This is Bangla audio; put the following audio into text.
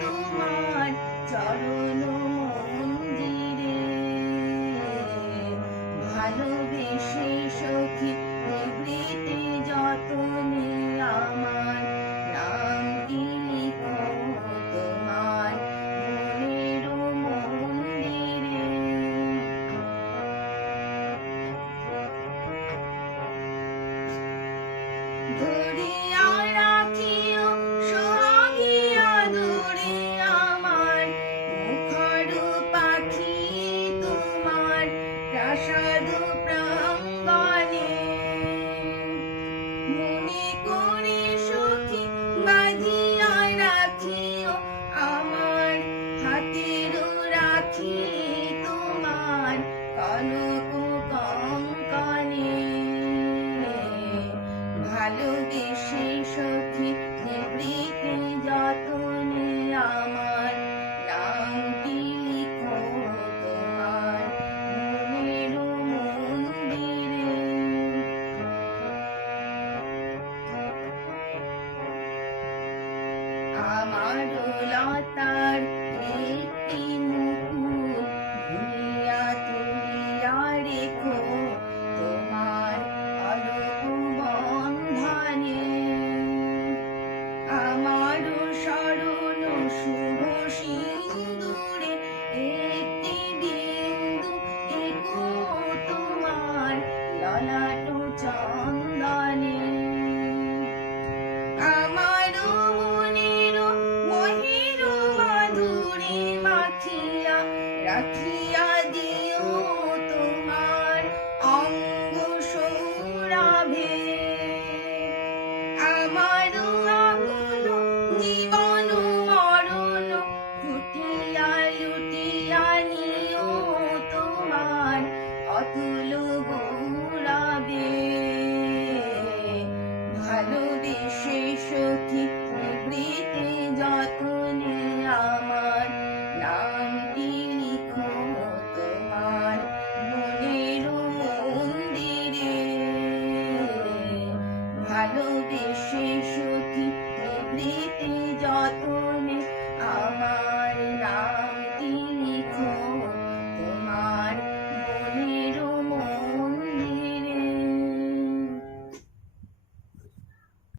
তোমার চরণ মন্দিরে। ভালোবেসে সখী নিবৃতে যতনে আমার ধরিয়া ভালোবেসে সখী নিবৃতে যতনে আমার নামটি লিখো তোমার মনের মন্দিরে আমার লতার একটি রাখিয়া দিও তোমার অঙ্গ সৌরাভে আমার জীবন